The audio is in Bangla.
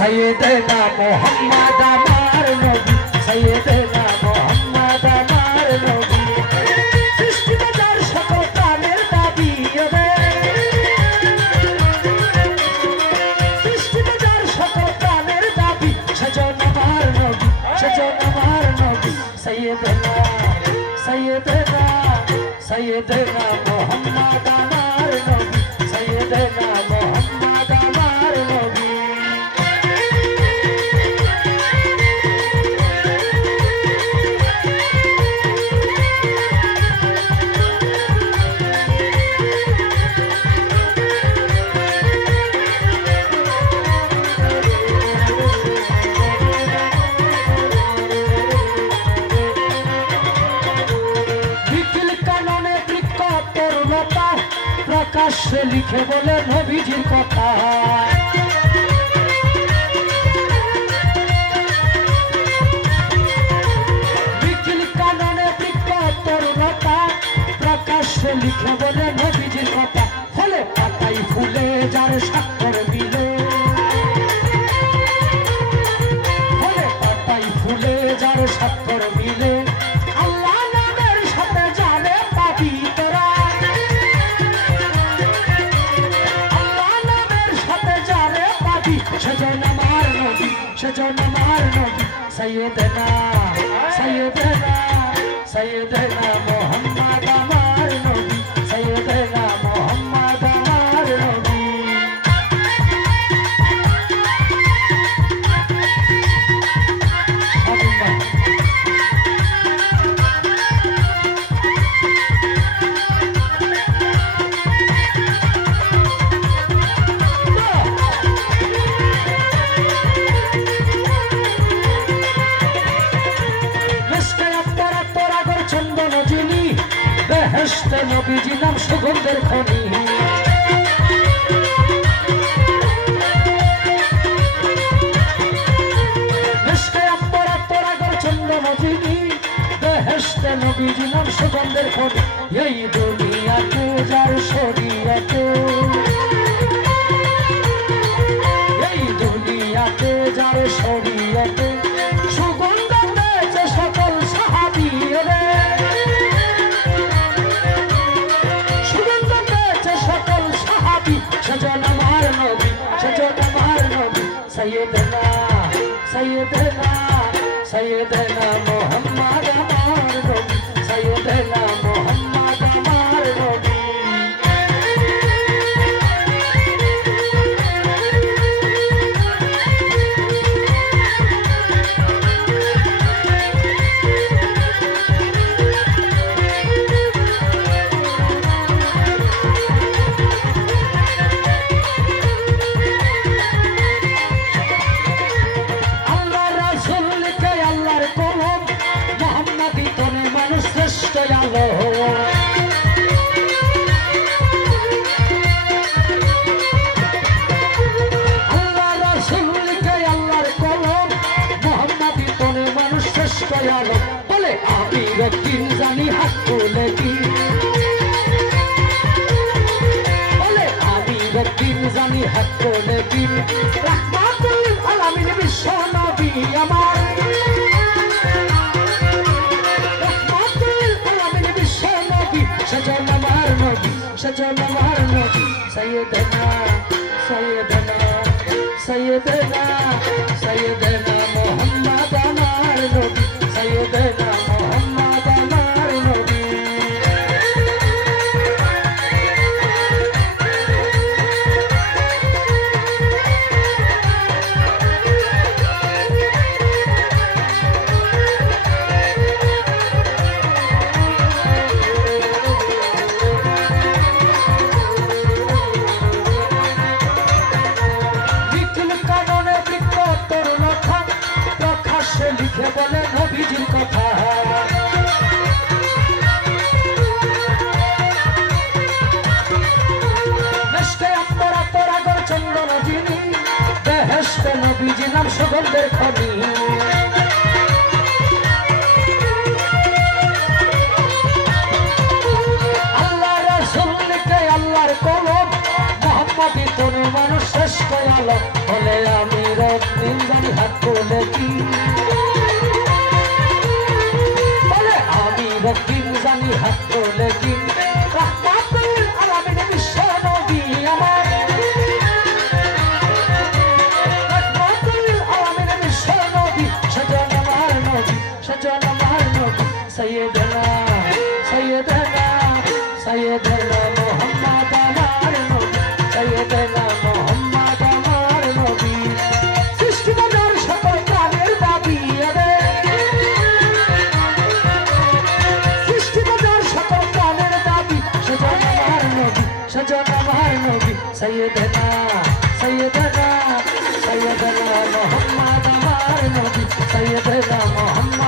সৈয়দনা মোহাম্মদ আমার নবী সৈয়দনা মোহাম্মদ আমার নবী সৃষ্টি বাজার সকল প্রাণের দাবি রে সৃষ্টি বাজার সকল প্রাণের দাবি সেজন আমার নবী সেজন আমার নবী সৈয়দনা সৈয়দনা সৈয়দনা মোহাম্মদ আমার নবী সৈয়দনা মোহাম্মদ আমার নবী প্রকাশ্যে লিখে বলে নবীজির কথা বিকিল কাননে তরুণতা প্রকাশ্যে লিখে বলে নবীজির কথা ফলে পাতাই ফুলে যার স্বাক্ষর মিলে ফলে পাতাই ফুলে যার স্বাক্ষর মিলে আল্লাহ নামের সাথে জানে পাবি তোরা সেজন আমার নবী সেজন আমার নবী সৈয়দনা সৈয়দনা সৈয়দনা মোহাম্মদ আমার নবী সৈয়দনা মোহাম্মদ আমার নবী বেহেশতে নবীজি নাম সুগন্ধের খনি মিশকে আম্বরা তোরাগর চন্দনজিনী বেহেশতে নবীজি নাম সুগন্ধের খনি এই দুনিয়াতে যার শরীয়তে এই দুনিয়াতে যার শরীয়তে সুগন্ধ পেয়েছে সকল সাহাবী রে সেজন আমার নবী সেজন আমার নবী সৈয়দনা সৈয়দনা সৈয়দনা মোহাম্মদ আমার নবী সৈয়দনা মোহাম্মদ আমার নবী আলো আল্লাহ রাসূলকে আল্লাহর কলম মুহাম্মাদি তনে মানুষ শ্রেষ্ঠ আলো বলে আমি রক্তিম জানি হাত তুলে কি বলে আমি রক্তিম জানি হাত তুলে কি রাহমাতুল আলামিন বিশ্ব নবী আমার সেজন আমার নবী সেজন আমার নবী সৈয়দনা সৈয়দনা সৈয়দনা সৈয়দনা মোহাম্মদ আমার নবী সৈয়দনা মোহাম্মদ আমার নবী লিখে বলে নবীজির কথা মিশকে আম্বরা তোরাগর চন্দনজিনী বেহেশতে নবীজি নাম সুগন্ধের খনি আল্লাহ রাসূলকে আল্লাহর কলম মুহাম্মাদি তনে মানুষ শ্রেষ্ঠ আলো বলে আমি রব তুলে কি বলে আমি রক্তিম জানি হাত তুলে কি রহমাতুল আলামিন বিশ্ব নবী আমার রহমাতুল আলামিন বিশ্ব নবী সজন আমার নবী সজন আমার নবী সৈয়দনা সৈয়দনা সৈয়দনা মুহাম্মদ আমার নবী সৈয়দনা মুহাম্মদ আমার নবী সৃষ্টি বাজার সকল প্রাণের দাবি রে সৃষ্টি বাজার সকল প্রাণের দাবি সজন আমার নবী সজন আমার নবী সৈয়দনা সৈয়দনা সৈয়দনা মুহাম্মদ আমার নবী সৈয়দনা মুহাম্মদ